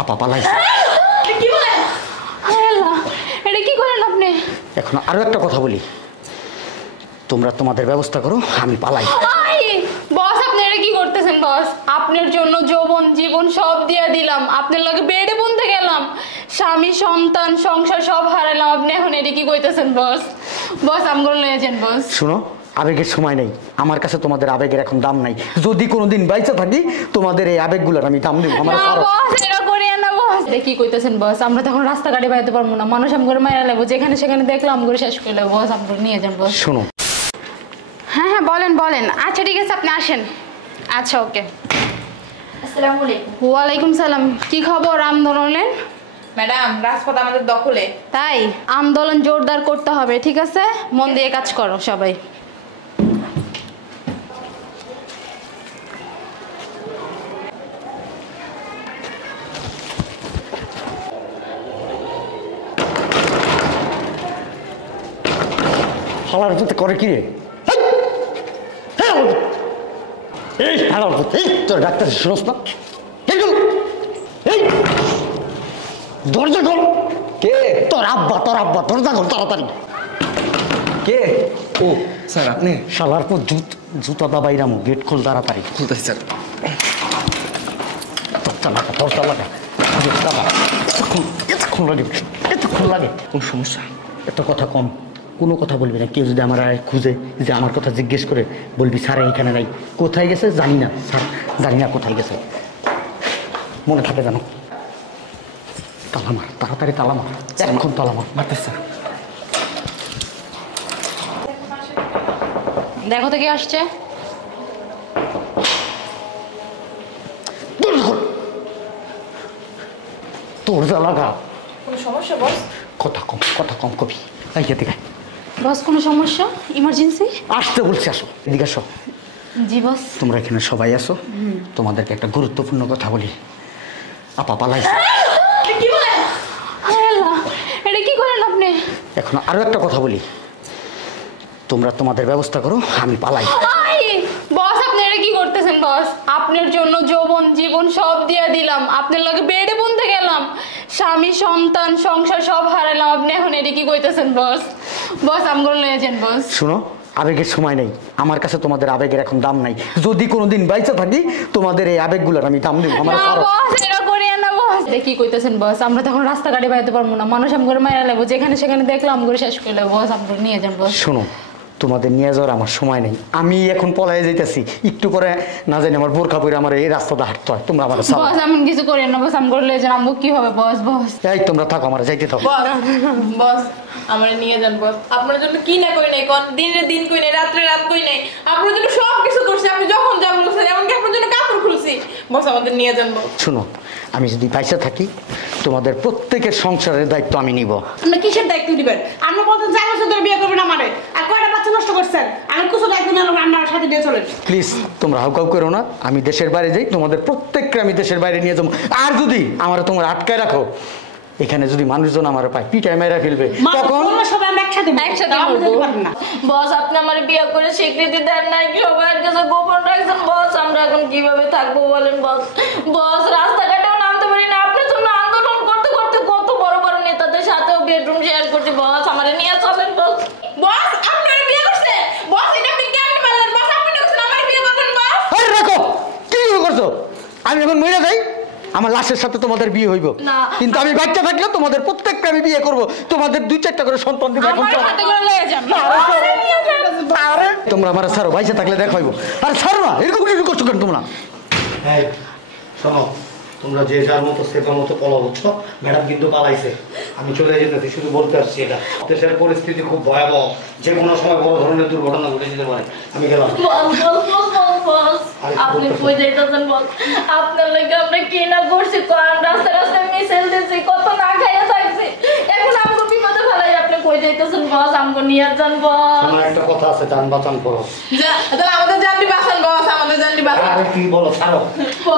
আপা পালাইছে। কি বলেন? আল্লাহ, এটা কি করেন আপনি? এখন আরো একটা কথা বলি, তোমরা তোমাদের ব্যবস্থা করো, আমি পালাই। বস আপনি এটা কি করতেছেন বস? আপনার জন্য যৌবন জীবন সব দিয়ে দিলাম, আপনার লগে বেডে বন্ধে গেলাম, স্বামী সন্তান সংসার সব হারালাম, আপনি এখন এটা কি কইতেছেন বস? বস আমগুলো নিয়ে যান বস। শোনো, আবেগের সময় নেই আমার কাছে, তোমাদের আবেগের এখন দাম নাই। যদি কোনোদিন বাইচা থাকি তোমাদের এই আবেগগুলোর আমি দাম দেবো। আমার কি কইতেছেন বস? আমরা তখন রাস্তাঘাটে বাইতে পারবো না, মানুষ আমগুলো মারা লাগবো, যেখানে সেখানে দেখলাম আমগুলো শেষ করে লাগবো। বস আমগুলো নিয়ে যান বস। শোনো। হ্যাঁ হ্যাঁ বলেন বলেন। আচ্ছা ঠিক আছে আপনি আসেন। আচ্ছা ওকে। আসসালামু আলাইকুম। ওয়ালাইকুম সালাম। কি খবর আন্দোলনের? ম্যাডাম রাজপথ আমাদের দখলে। তাই আন্দোলন জোরদার করতে হবে, ঠিক আছে? মন দিয়ে কাজ করো সবাই। হালার পুতে করে কি রে? এই হালার পুতে, তোর ডাক্তার শুনোস না? এই দরজা খোল। কে? তোর আব্বা, তোর আব্বা, দরজা খোল তাড়াতাড়ি। কে? ও স্যার আপনি? শালার পর জুতা দাবাইরামো, গেট খোল তাড়াতাড়ি। খুলতেছি স্যার। দরজা লাগা, দরজা লাগা, এতক্ষণ লাগে, এতক্ষণ লাগে। কোন সমস্যা? এত কথা কম, কোনো কথা বলবি না। কেউ যদি আমার খুঁজে, যে আমার কথা জিজ্ঞেস করে, বলবি স্যার এখানে নাই। কোথায় গেছে জানি না স্যার, জানি না কোথায় গেছে। মনে থাকে জানো? তালামার, তাড়াতাড়ি তালামার, এখন তালামার। মারতেছে স্যার। দেখো তো কে আসছে। দরজা লাগা। কোনো সমস্যা বস? কথা কম, কথা কম কবি। এদিকে বস কোনো সমস্যা? ইমার্জেন্সি? আসতে বলছি, আসো এদিকে আসো। জি বস। তোমরা এখানে সবাই আসো, তোমাদেরকে একটা গুরুত্বপূর্ণ কথা বলি। আপা পালাইছে। কি বলেন? আল্লাহ, এটা কি করেন আপনি? এখন আরো একটা কথা বলি, তোমরা তোমাদের ব্যবস্থা করো, আমি পালাই। বস আপনি এটা কি করতেছেন বস? আপনার জন্য যৌবন জীবন সব দিয়ে দিলাম, আপনার লগে বেডে বন্ধে গেলাম, স্বামী সন্তান সংসার সব হারালাম, আপনি এখন এটা কি কইতেছেন বস? বস আমগুলো নিয়ে যান বস। শোনো, আবেগের সময় নেই আমার কাছে, তোমাদের আবেগের এখন দাম নাই। যদি কোনোদিন বাইচা থাকি তোমাদের এই আবেগগুলোর আমি দাম দেবো। আমার কি কইতেছেন বস? আমরা তখন রাস্তাঘাটে বাইতে পারবো না, মানুষ আমগুলো মারা লাগবো, যেখানে সেখানে দেখলাম আমগুলো শেষ করে লাগবো। বস আমগুলো নিয়ে যান বস। শোনো, তোমাদের নিয়ে যাওয়ার আমার সময় নেই, আমি এখন পলায় যাইতেছি। একটু পরে না জানি আমার বোরখা পরে আমার এই রাস্তাটা হাঁটতে হয়। তোমরা আমার বস এমন কিছু করেন না বস, আমগুলো নিয়ে যান। আমগো কি হবে বস? বস এই তোমরা থাকো, আমার যাইতে থাকো। বস আমার নিয়ে যান বস। আপনার জন্য কি না কই নাই, কোন দিনে দিন কই নাই, রাত্রে রাত কই নাই, আপনার জন্য সব কিছু করছি। আপনি যখন যা বলছেন, এমনকি আপনার জন্য কাপড় খুলছি। বস আমাদের নিয়ে যান বস। শোনো, আমি যদি বাইচা থাকি তোমাদের প্রত্যেকের সংসারের দায়িত্ব আমি নিব। আপনি কিসের দায়িত্ব দিবেন? আপনি বলতেন 4 বছর ধরে বিয়ে করবেন আমারে, আর কয়টা বাচ্চা নষ্ট করছেন? আমি কিছু দায়িত্ব নিলাম, আপনার সাথে দিয়ে চলেন। প্লিজ তোমরা হাউকাউ করো না, আমি দেশের বাইরে যাই, তোমাদের প্রত্যেককে আমি দেশের বাইরে নিয়ে যাবো। আর যদি আমার তোমরা আটকায় রাখো, এখানে যদি মানুষজন আমার পায় পিটায় মেরা ফেলবে, তখন সবাই আমরা একসাথে না। বস আপনি আমার বিয়ে করে স্বীকৃতি দেন নাই, সবার কাছে গোপন রাখছেন বস। আমরা এখন কিভাবে থাকবো বলেন বস? বস রাস্তাঘাটেও নামতে পারি না, আপনার জন্য আন্দোলন করতে করতে কত বড় বড় নেতাদের সাথেও বেডরুম শেয়ার করছি। বস আমার নিয়ে চলেন বস। বস আপনার বিয়ে করছে বস? এটা আপনি কেমনে বললেন বস? আপনি করছেন আমার বিয়ে করবেন বস? আরে রাখো, কি করছো? আমি এখন মরে যাই, আমার লাশের সাথে তোমাদের বিয়ে হইব, কিন্তু আমি বাচ্চা থাকলে তোমাদের প্রত্যেকটা আমি বিয়ে করব, তোমাদের 2-4টা করে সন্তান দিব। এখন তোমরা আমার ছাড়ো, বাইসে থাকলে দেখা হইব। আর ছাড়ো না, এরকম কিছু করছো কেন তোমরা? হ্যাঁ শোনো, তোমরা যে যার মতো সেটার মতো পলা বুঝছো। ম্যাডাম কিন্তু পালাইছে, আমি চলে যেতেছি, শুধু বলতে আসছি এটা। দেশের পরিস্থিতি খুব ভয়াবহ, যে কোনো সময় বড় ধরনের দুর্ঘটনা ঘটে যেতে পারে। আমি গেলাম। আপনি কই যাইতেছেন বস? আপনার লাগে আমরা কি না করছি, রাস্তা রাস্তায় মিছিল দিছি, কত না খাইয়া থাকছি, এখন আমগো বিপদে ফেলাই আপনি কই যাইতেছেন বস? আমগো নিয়ে যান বস। আমার একটা কথা আছে, জান বাঁচান করো। তাহলে আমাদের জানটি বাঁচান বস, আমাদের জানটি বাঁচান। আরে কি বলো, ছাড়ো।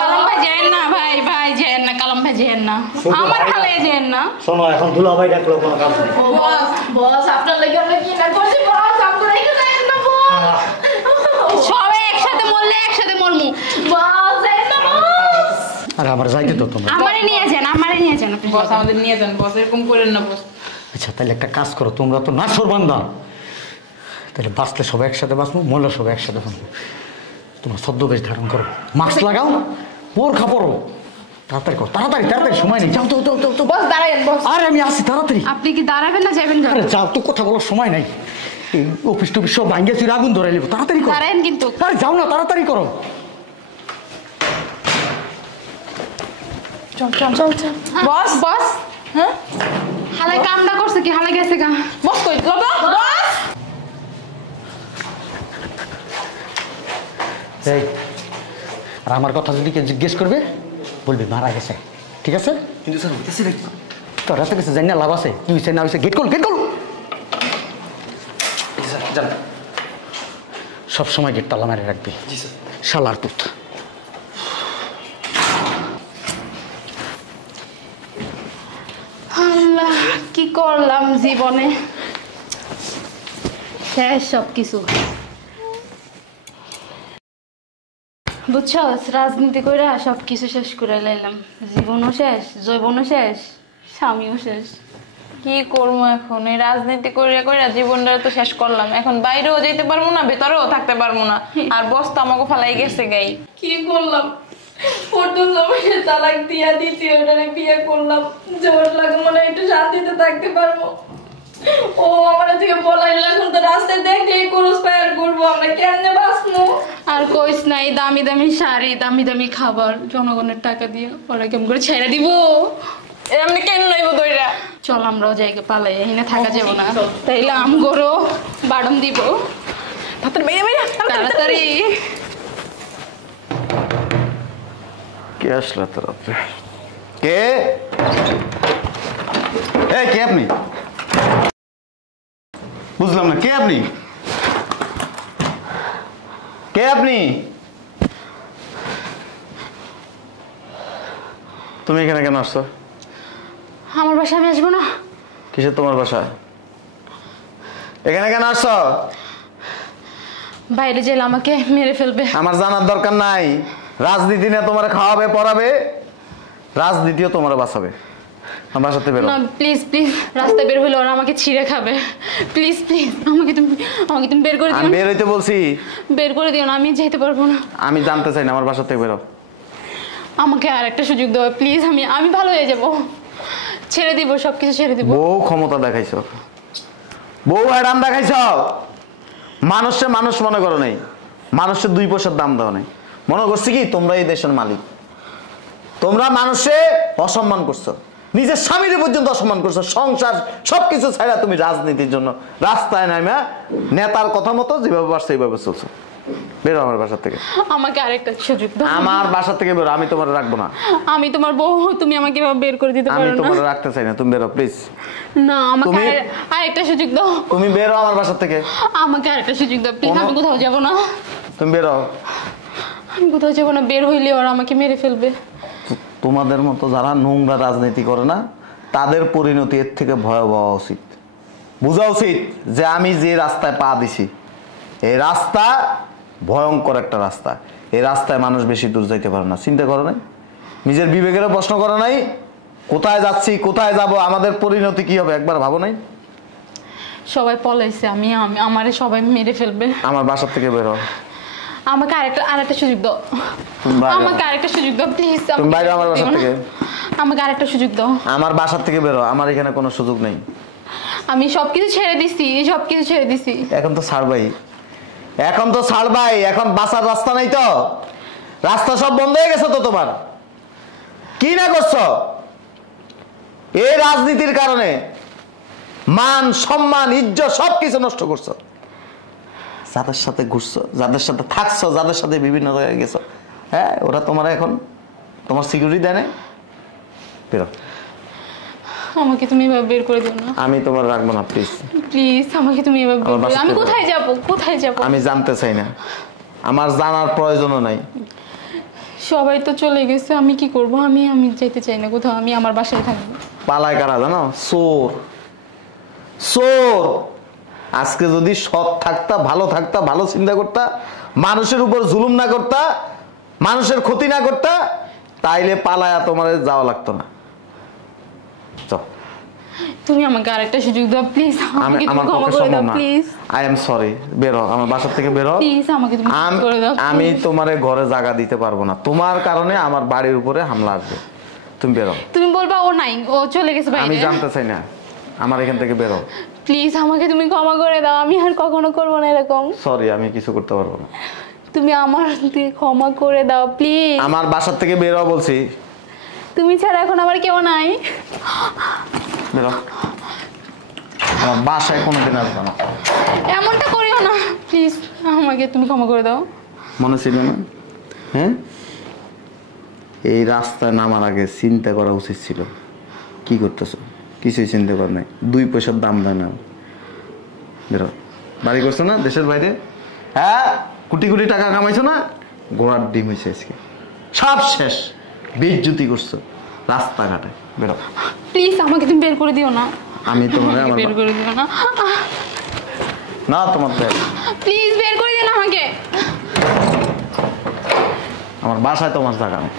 কালাম ভাই যেন না, ভাই ভাই যেন না, কালাম ভাই যেন না, আমার খালে যেন না। শোনো, এখন দুলাভাই ডাকলো কোনো কাজ নেই। বস বস আপনার লাগে আমরা কি না করছি বস? আমগো রেখে যান না বস। সবাই একসাথে মরলে একসাথে মরমু বস। আরে আমার যাইতে তো তোমরা আমারে নিয়ে যান, বস আমাদের নিয়ে যান বস, এরকম করেন না বস। আচ্ছা তাহলে একটা কাজ করো, তোমরা তো নাছর বান্দা, তাহলে বাঁচলে সবাই একসাথে বাঁচবো, মরলে সবাই একসাথে বাঁচবো। তোমার ছদ্মবেশ ধারণ করো, মাস্ক লাগাও, বোরখা পরো, তাড়াতাড়ি করো, তাড়াতাড়ি তাড়াতাড়ি, সময় নেই, যাও তো যাও যাও যাও। বস দাঁড়ায়েন বস। আরে আমি আসি তাড়াতাড়ি। আপনি কি দাঁড়াবেন না যাবেন? আরে যাও তো, কথা বলার সময় নাই, এই অফিস টফিস সব ভাঙ্গে চুরে আগুন ধরে নেবো, তাড়াতাড়ি করো। দাঁড়ায়েন কিন্তু। আরে যাও না, তাড়াতাড়ি করো। চল চল চল চল বস বস। হ্যাঁ হালাই কামটা করছে কি? হালাই গেছে গা। বস কই লতা বস। এই আর আমার কথা যদি কেউ জিজ্ঞেস করবে বলবি মারা গেছে, ঠিক আছে? কিন্তু স্যার হইতেছে নাকি? তোর হাতে কিছু জানি না, লাভ আছে, কি হয়েছে না হয়েছে, গেট কল, গেট কল। জি স্যার যান। সবসময় গেট তালা মারে রাখবি, জি স্যার। শালার পুত। আল্লাহ, কি করলাম জীবনে, শেষ সব কিছু। বুঝছো, রাজনীতি করে সব কিছু শেষ করে লাইলাম, জীবনও শেষ, যৌবনও শেষ, স্বামীও শেষ। কি করবো এখন? এই রাজনীতি করে করে জীবনটা তো শেষ করলাম, এখন বাইরেও যেতে পারবো না, ভেতরেও থাকতে পারবো না, আর বস তো আমাকে ফালাই গেছে গাই। কি করলাম? প্রথম সময় তালাক দিয়া দ্বিতীয়টারে বিয়ে করলাম, জোর লাগে মনে হয় একটু শান্তিতে থাকতে পারবো। ও আমার থেকে বলাই এখন তো রাস্তায় দেখলে ক্রস ফায়ার করবো, আমরা কেমনে বাঁচবো? আর কইস নাই, দামি দামি শাড়ি, দামি দামি খাবার, জনগণের টাকা দিয়ে ওরা কেমন করে ছেড়ে দিব। এমনি কেন নইব দইরা? চল আমরাও জায়গা পালাই, এখানে থাকা যাবো না, তাইলে আম গরো বাড়ন দিব তাড়াতাড়ি। কে আসলো এত রাত্রে? কে? এই কে আপনি? বুঝলাম না, কে আপনি? কে আপনি? তুমি এখানে কেন আসছো? আমার বাসায় আমি আসবো না? কিসের তোমার বাসা? এখানে কেন আসছো? বাইরে গেলে আমাকে মেরে ফেলবে। আমার জানার দরকার নাই। রাজনীতি না তোমার খাওয়াবে পড়াবে, রাজনীতিও তোমার বাঁচাবে। আমার বাসাতে বেরো না প্লিজ প্লিজ, রাস্তায় বের হইলে ওরা আমাকে ছিঁড়ে খাবে। প্লিজ প্লিজ, আমাকে তুমি বের করে দিও আমি না। বের হইতে বলছি। বের করে দিও না, আমি যেতে পারবো না। আমি জানতে চাই না, আমার বাসা থেকে বেরো। আমাকে আর একটা সুযোগ দাও প্লিজ, আমি ভালো হয়ে যাব, ছেড়ে দিব, সবকিছু ছেড়ে দিব। বউ ক্ষমতা দেখাইছো, বউ অ্যাডাম দেখাইছো। মানুষে মানুষ মনে করো নাই, মানুষের 2 পয়সার দাম দাও নাই। মনে করছি কি তোমরা এই দেশের মালিক। তোমরা মানুষে অসম্মান করছো, নিজের স্বামীর পর্যন্ত অসম্মান করছো, সংসার সবকিছু ছাড়া তুমি রাজনীতির জন্য রাস্তায় নামে নেতার কথা মতো যেভাবে পারছো এইভাবে চলছো। বেরো আমার বাসা থেকে। আমাকে আরেকটা সুযোগ দাও। আমার বাসা থেকে বেরো, আমি তোমার রাখবো না। আমি তোমার বউ, তুমি আমাকে এভাবে বের করে দিতে আমি পারো তোমার না। রাখতে চাই না, তুমি বেরো প্লিজ। না, আমাকে তুমি- আরেকটা সুযোগ দাও। তুমি বেরো আমার বাসা থেকে। আমাকে আরেকটা সুযোগ দাও প্লিজ, আমি কোথাও যাব না। তুমি বেরো। আমি কোথাও যাব না, বের হইলে ওরা আমাকে মেরে ফেলবে। তোমাদের মতো যারা নোংরা রাজনীতি করে না, তাদের পরিণতি এর থেকে ভয়াবহ উচিত। বোঝা উচিত যে আমি যে রাস্তায় পা দিছি, এই রাস্তা ভয়ঙ্কর একটা রাস্তা। এই রাস্তায় মানুষ বেশি দূর যাইতে পারে না। চিন্তা করো নাই? নিজের বিবেকেরও প্রশ্ন করো নাই? কোথায় যাচ্ছি, কোথায় যাব, আমাদের পরিণতি কি হবে একবার ভাবো নাই? সবাই পলাইছে, আমারে সবাই মেরে ফেলবে। আমার বাসা থেকে বেরো। আমাকে আরেকটা সুযোগ দাও। তুমি বাইরে আমাকে আরেকটা সুযোগ দাও প্লিজ। তুমি বাইরে আমার বাসা থেকে। আমাকে আরেকটা সুযোগ দাও। আমার বাসা থেকে বেরো, আমার এখানে কোনো সুযোগ নেই। আমি সবকিছু ছেড়ে দিছি, সবকিছু ছেড়ে দিছি। এখন তো ছাড়বাই, এখন তো ছাড়বাই, এখন বাঁচার রাস্তা নাই তো। রাস্তা সব বন্ধ হয়ে গেছে তো তোমার। কি না করছো এই রাজনীতির কারণে? মান সম্মান ইজ্জত সবকিছু নষ্ট করছো। যাদের সাথে ঘুরছো, যাদের সাথে থাকছো, যাদের সাথে বিভিন্ন জায়গায় গেছো, হ্যাঁ ওরা তোমার এখন তোমার সিকিউরিটি দেয় না। বেরো। আমাকে তুমি এভাবে বের করে দিও না। আমি তোমার রাখবো না প্লিজ। প্লিজ আমাকে তুমি এভাবে বের আমার করে দিও। বাসা আমি থেকে কোথায় যাব, কোথায় যাব? আমি জানতে চাই না, আমার জানার প্রয়োজনও নাই। সবাই তো চলে গেছে, আমি কি করব? আমি যেতে চাই না কোথাও, আমি আমার বাসায় থাকবো। পালায় কারা জানো? চোর। চোর। আজকে যদি সৎ থাকতা, ভালো থাকতা, ভালো চিন্তা করতা, মানুষের উপর জুলুম না করতা, মানুষের ক্ষতি না করতা, তাইলে পালায়া তোমার যাওয়া লাগতো না। তুমি আমাকে আরেকটা সুযোগ দাও প্লিজ, আমাকে তুমি ক্ষমা করে দাও প্লিজ। আই এম সরি, বেরো আমার বাসা থেকে বেরো প্লিজ, আমাকে তুমি ক্ষমা করে দাও। আমি তোমারে ঘরে জায়গা দিতে পারবো না, তোমার কারণে আমার বাড়ির উপরে হামলা আসবে। তুমি বেরো। তুমি বলবা ও নাই, ও চলে গেছে বাইরে। আমি জানতে চাই না, আমার এখান থেকে বেরো প্লিজ, আমাকে তুমি ক্ষমা করে দাও, আমি আর কখনো করবো না এরকম। সরি, আমি কিছু করতে পারবো না। তুমি আমার ক্ষমা করে দাও প্লিজ। আমার বাসার থেকে বেরো বলছি। তুমি ছাড়া এখন আমার কেউ নাই। বেরো, আমার বাসায় কোনোদিন আসবে না। এমনটা করিও না প্লিজ, আমাকে তুমি ক্ষমা করে দাও। মনে ছিল না? হ্যাঁ, এই রাস্তায় নামার আগে চিন্তা করা উচিত ছিল। কি করতেছো? কিছুই চিন্তা কর নাই, 2 পয়সার দাম দেয় না। বেরো, বাড়ি করছো না দেশের বাইরে? হ্যাঁ, কোটি কোটি টাকা কামাইছো না? গোড়ার ডিম হয়েছে আজকে, সব শেষ। বেইজ্জতি করছো রাস্তাঘাটে। বেরো প্লিজ, আমাকে তুমি বের করে দিও না। আমি তোমার বের করে দিও না। না, তোমার প্লিজ বের করে দিও না আমাকে। আমার বাসায় তোমার জায়গা নেই।